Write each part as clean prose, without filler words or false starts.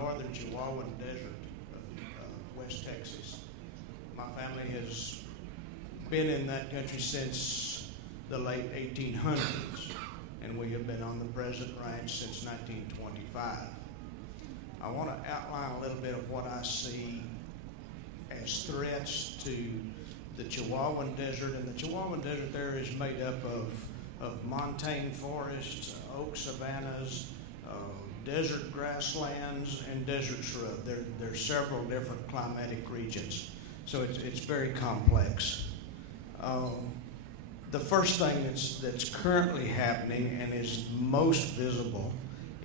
northern Chihuahuan Desert of West Texas. My family has been in that country since the late 1800s, and we have been on the present ranch since 1925. I want to outline a little bit of what I see as threats to the Chihuahuan Desert. And the Chihuahuan Desert there is made up of montane forests, oak savannas, desert grasslands, and desert shrub. There are several different climatic regions, so it's very complex. The first thing that's currently happening and is most visible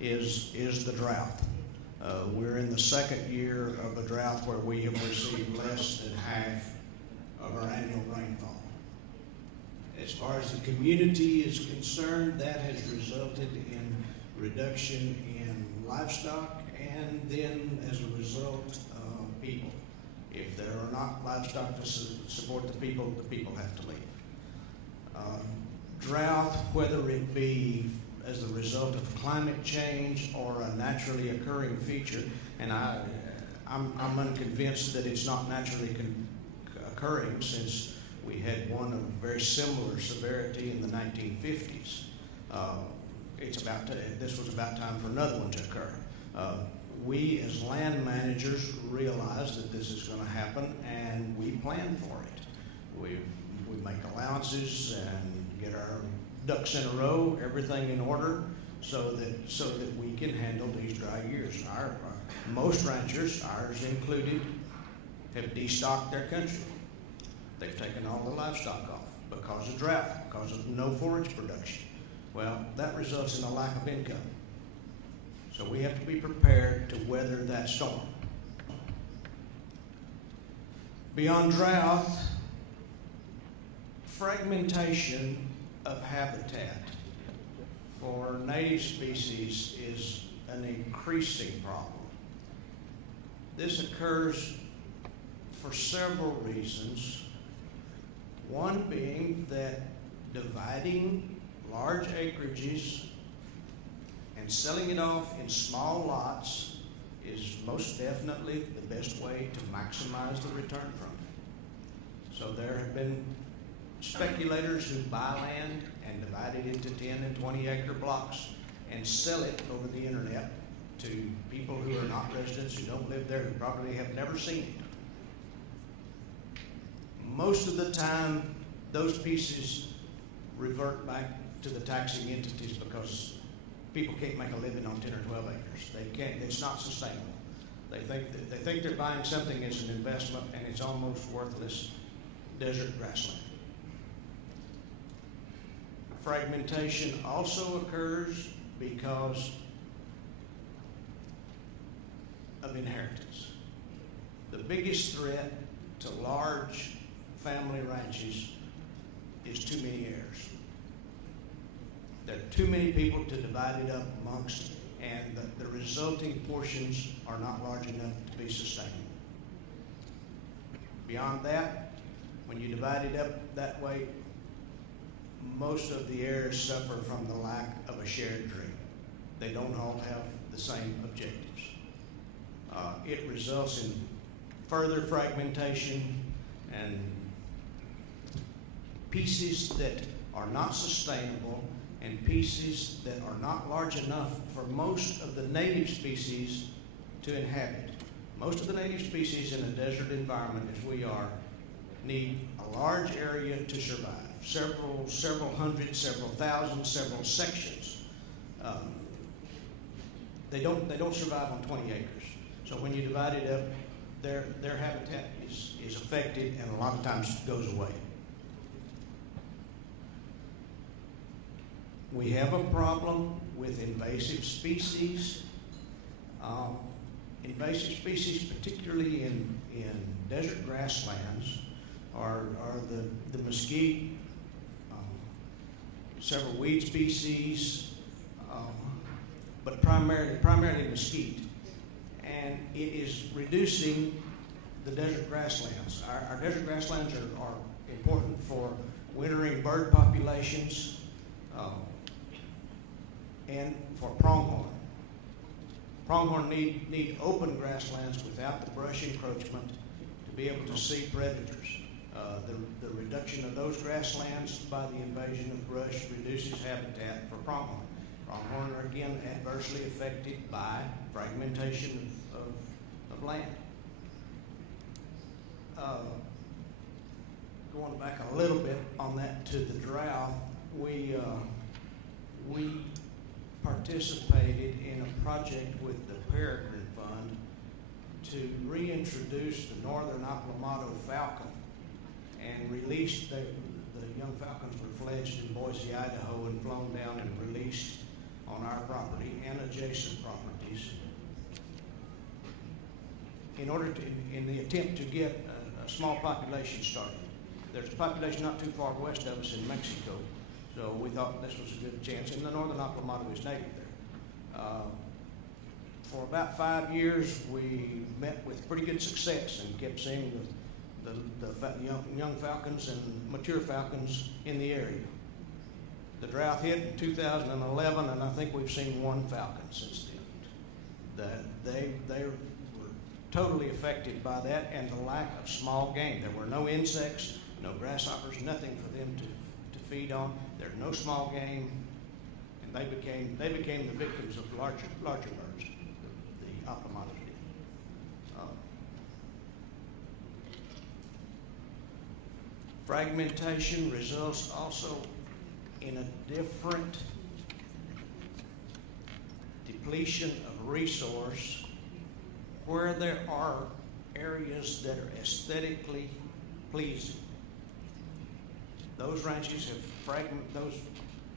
is the drought. We're in the second year of a drought where we have received less than half of our annual rainfall. As far as the community is concerned, that has resulted in reduction in livestock, and then as a result, people. If there are not livestock to support the people have to leave. Drought, whether it be as a result of climate change or a naturally occurring feature, and I'm unconvinced that it's not naturally occurring, since we had one of very similar severity in the 1950s. This was about time for another one to occur. We as land managers realize that this is going to happen, and we plan for it. We make allowances and get our ducks in a row, everything in order, so that we can handle these dry years. Most ranchers, ours included, have destocked their country. They've taken all the livestock off because of drought, because of no forage production. Well, that results in a lack of income. So we have to be prepared to weather that storm. Beyond drought, fragmentation of habitat for native species is an increasing problem. This occurs for several reasons. One being that dividing large acreages and selling it off in small lots is most definitely the best way to maximize the return from it. So there have been speculators who buy land and divide it into 10 and 20 acre blocks and sell it over the internet to people who are not residents, who don't live there, who probably have never seen it. Most of the time, those pieces revert back to the taxing entities because people can't make a living on 10 or 12 acres. They can't. It's not sustainable. They think they're buying something as an investment, and it's almost worthless desert grassland. Fragmentation also occurs because of inheritance. The biggest threat to large family ranches is too many heirs. There are too many people to divide it up amongst, and the resulting portions are not large enough to be sustainable. Beyond that, when you divide it up that way, most of the heirs suffer from the lack of a shared dream. They don't all have the same objectives. It results in further fragmentation and pieces that are not sustainable and pieces that are not large enough for most of the native species to inhabit. Most of the native species in a desert environment, as we are, need a large area to survive. Several hundred, several thousand, several sections. They don't survive on 20 acres. So when you divide it up, their habitat is affected, and a lot of times goes away. We have a problem with invasive species. Invasive species, particularly in desert grasslands, are the mesquite, several weed species, but primarily mesquite. And it is reducing the desert grasslands. Our desert grasslands are important for wintering bird populations and for pronghorn. Pronghorn need open grasslands without the brush encroachment to be able to see predators. The reduction of those grasslands by the invasion of brush reduces habitat for pronghorn. Pronghorn are again adversely affected by fragmentation of land. Going back a little bit on that to the drought, we participated in a project with the Peregrine Fund to reintroduce the northern Aplomado falcon and released the young falcons were fledged in Boise, Idaho, and flown down and released on our property and adjacent properties in the attempt to get a small population started. There's a population not too far west of us in Mexico, so we thought this was a good chance. And the northern Aplomado is native there. For about 5 years, we met with pretty good success and kept seeing the young falcons and mature falcons in the area. The drought hit in 2011, and I think we've seen one falcon since then. They were totally affected by that and the lack of small game. There were no insects, no grasshoppers, nothing for them to feed on. There's no small game, and they became the victims of larger birds. The Aplomado did. Fragmentation results also in a different depletion of resource where there are areas that are aesthetically pleasing. Those ranches those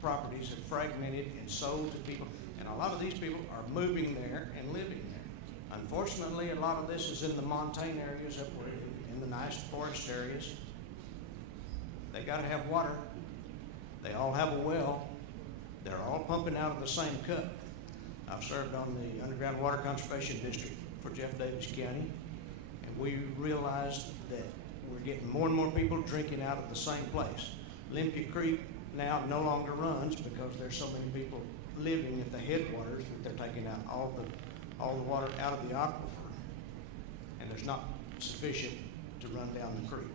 properties have fragmented and sold to people, and a lot of these people are moving there and living there. Unfortunately, a lot of this is in the montane areas up where, in the nice forest areas. They got to have water. They all have a well. They're all pumping out of the same cup. I've served on the Underground Water Conservation District for Jeff Davis County, and we realized that we're getting more and more people drinking out of the same place. Olympia Creek now no longer runs because there's so many people living at the headwaters that they're taking out all the water out of the aquifer, and there's not sufficient to run down the creek.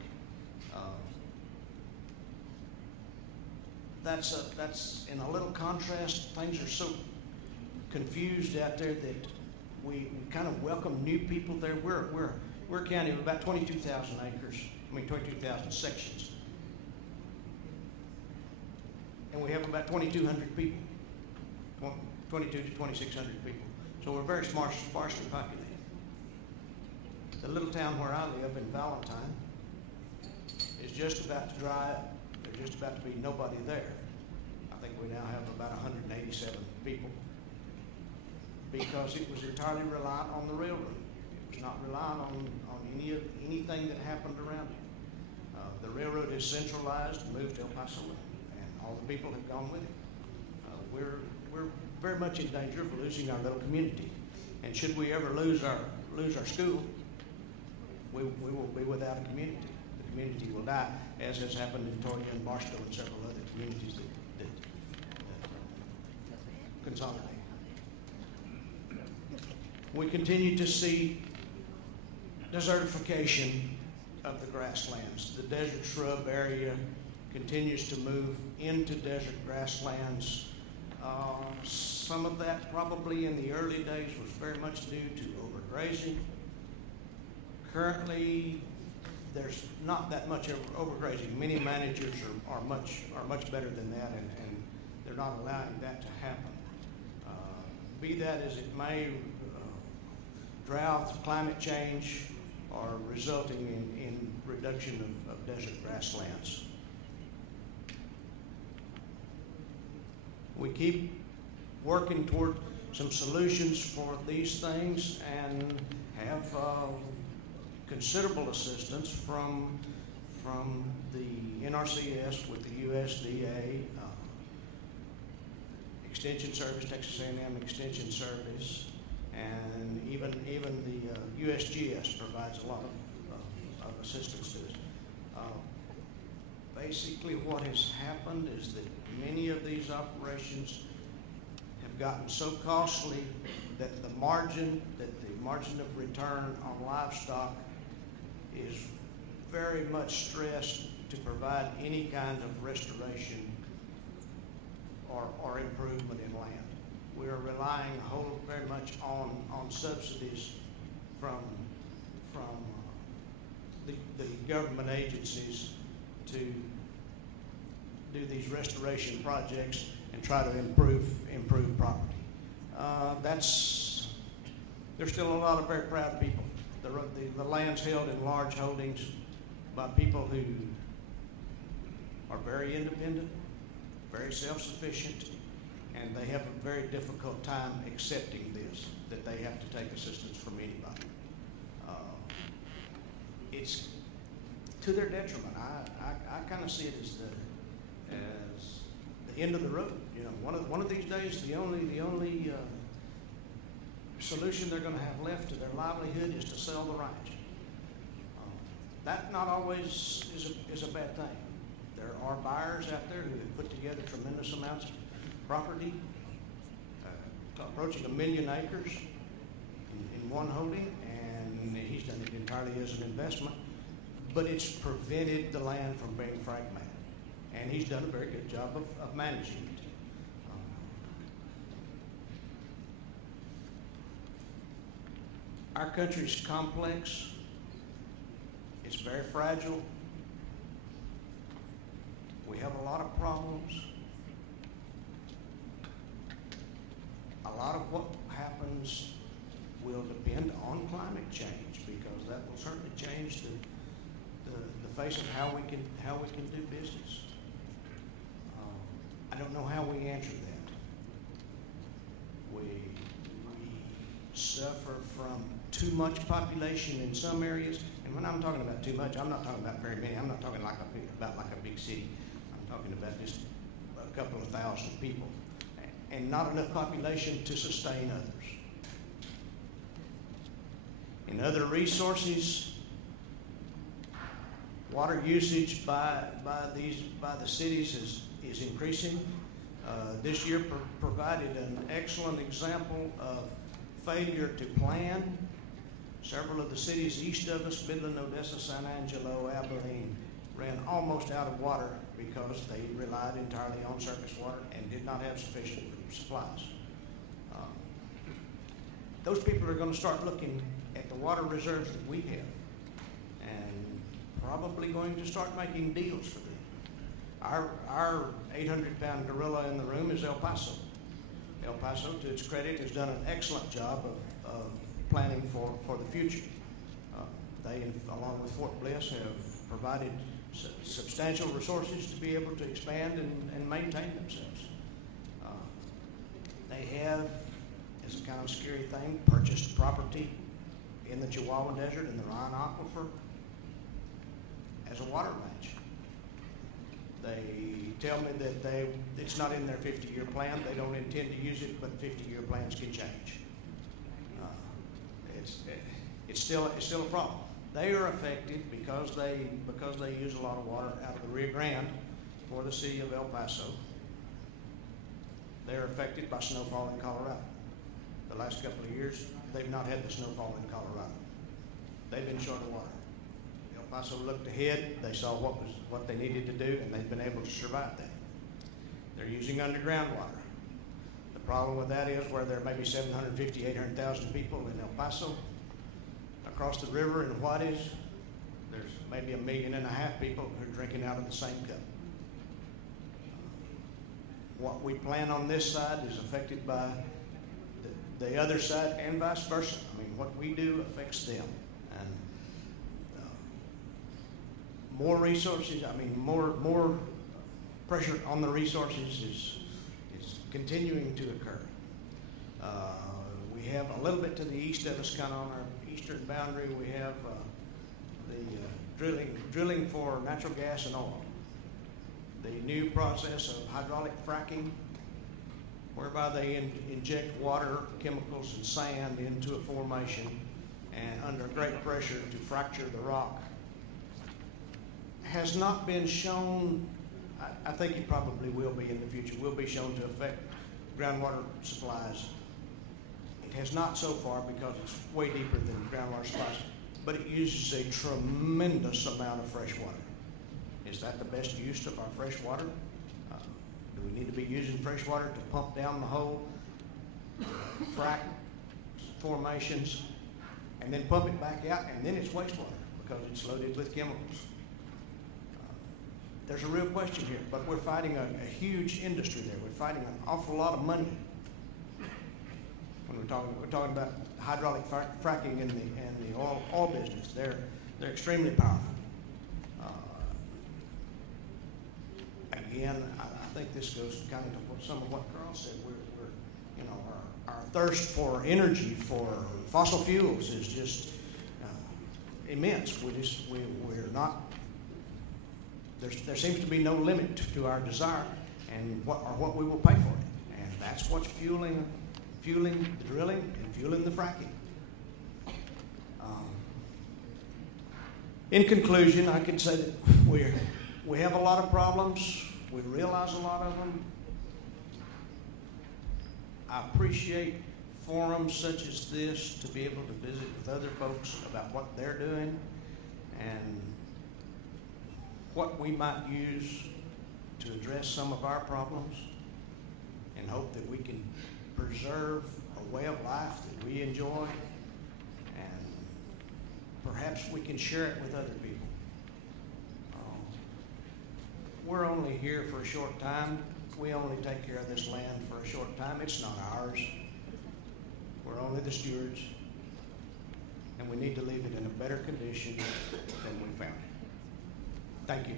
That's in a little contrast. Things are so confused out there that we kind of welcome new people there. We're a county of about 22,000 acres. 22,000 sections, and we have about 2,200 people, 22 to 2,600 people. So we're very sparsely populated. The little town where I live in Valentine is just about to dry up. There's just about to be nobody there. I think we now have about 187 people because it was entirely reliant on the railroad. It was not reliant on anything that happened around it. The railroad is centralized, moved to El Paso, and all the people have gone with it. We're very much in danger of losing our little community. And should we ever lose our school, we will be without a community. The community will die, as has happened in Toria and Barstow and several other communities that consolidate. We continue to see desertification of the grasslands. The desert shrub area continues to move into desert grasslands. Some of that probably in the early days was very much due to overgrazing. Currently, there's not that much overgrazing. Many managers are much better than that, and they're not allowing that to happen. Be that as it may, drought, climate change are resulting in reduction of desert grasslands. We keep working toward some solutions for these things and have considerable assistance from the NRCS with the USDA, Extension Service, Texas A&M Extension Service, and even the USGS provides a lot of assistance to us. Basically what has happened is that many of these operations have gotten so costly that the margin of return on livestock is very much stressed to provide any kind of restoration or improvement in land. We are relying very much on subsidies from the government agencies to do these restoration projects and try to improve property. There's still a lot of very proud people. The land's held in large holdings by people who are very independent, very self-sufficient, and they have a very difficult time accepting this, that they have to take assistance from anybody. It's to their detriment. I kind of see it as the end of the road. You know, one of these days, the only solution they're going to have left to their livelihood is to sell the ranch. That not always is a bad thing. There are buyers out there who have put together tremendous amounts of property, approaching 1 million acres in one holding, and he's done it entirely as an investment, but it's prevented the land from being fragmented, and he's done a very good job of managing it. Our country's complex. It's very fragile. We have a lot of problems. A lot of what happens will depend on climate change, because that will certainly change the face of how we can do business. I don't know how we answer that. We suffer from too much population in some areas, and when I'm talking about too much, I'm not talking about very many. I'm not talking about like a big city. I'm talking about just a couple of thousand people, and not enough population to sustain others. In other resources, water usage by the cities is increasing. This year provided an excellent example of failure to plan. Several of the cities east of us, Midland, Odessa, San Angelo, Abilene, ran almost out of water because they relied entirely on surface water and did not have sufficient supplies. Those people are going to start looking at the water reserves that we have and probably going to start making deals for them. Our 800-pound gorilla in the room is El Paso. El Paso, to its credit, has done an excellent job of planning for the future. They, along with Fort Bliss, have provided substantial resources to be able to expand and maintain themselves. They have, as a kind of scary thing, purchased property in the Chihuahua Desert and the Rhine Aquifer as a water ranch. They tell me that it's not in their 50-year plan. They don't intend to use it, but 50-year plans can change. It's still a problem. They are affected because they use a lot of water out of the Rio Grande for the city of El Paso. They're affected by snowfall in Colorado. The last couple of years, they've not had the snowfall in Colorado. They've been short of water. El Paso looked ahead. They saw what they needed to do, and they've been able to survive that. They're using underground water. The problem with that is where there may be 750, 800,000 people in El Paso, across the river in Juarez, there's maybe 1.5 million people who are drinking out of the same cup. What we plan on this side is affected by the other side, and vice versa. I mean, what we do affects them. And more resources, more pressure on the resources is continuing to occur. We have a little bit to the east of us, kind of on our eastern boundary, we have the drilling for natural gas and oil. The new process of hydraulic fracking, whereby they inject water, chemicals, and sand into a formation and under great pressure to fracture the rock, has not been shown. I think it probably will be in the future, will be shown to affect groundwater supplies. It has not so far because it's way deeper than groundwater supplies, but it uses a tremendous amount of fresh water. Is that the best use of our fresh water? Do we need to be using fresh water to pump down the hole, frack formations, and then pump it back out, and then it's wastewater because it's loaded with chemicals? There's a real question here, but we're fighting a huge industry there. We're fighting an awful lot of money. When we're talking about hydraulic fracking in the oil business, they're extremely powerful. Again, I think this goes kind of to some of what Carl said. We're you know, our thirst for energy, for fossil fuels is just immense. We're not. There seems to be no limit to our desire and what we will pay for it, and that's what's fueling the drilling and fueling the fracking. In conclusion, I can say that we have a lot of problems. We realize a lot of them. I appreciate forums such as this to be able to visit with other folks about what they're doing and what we might use to address some of our problems, and hope that we can preserve a way of life that we enjoy, and perhaps we can share it with other people. We're only here for a short time. We only take care of this land for a short time. It's not ours. We're only the stewards, and we need to leave it in a better condition than we found it. Thank you.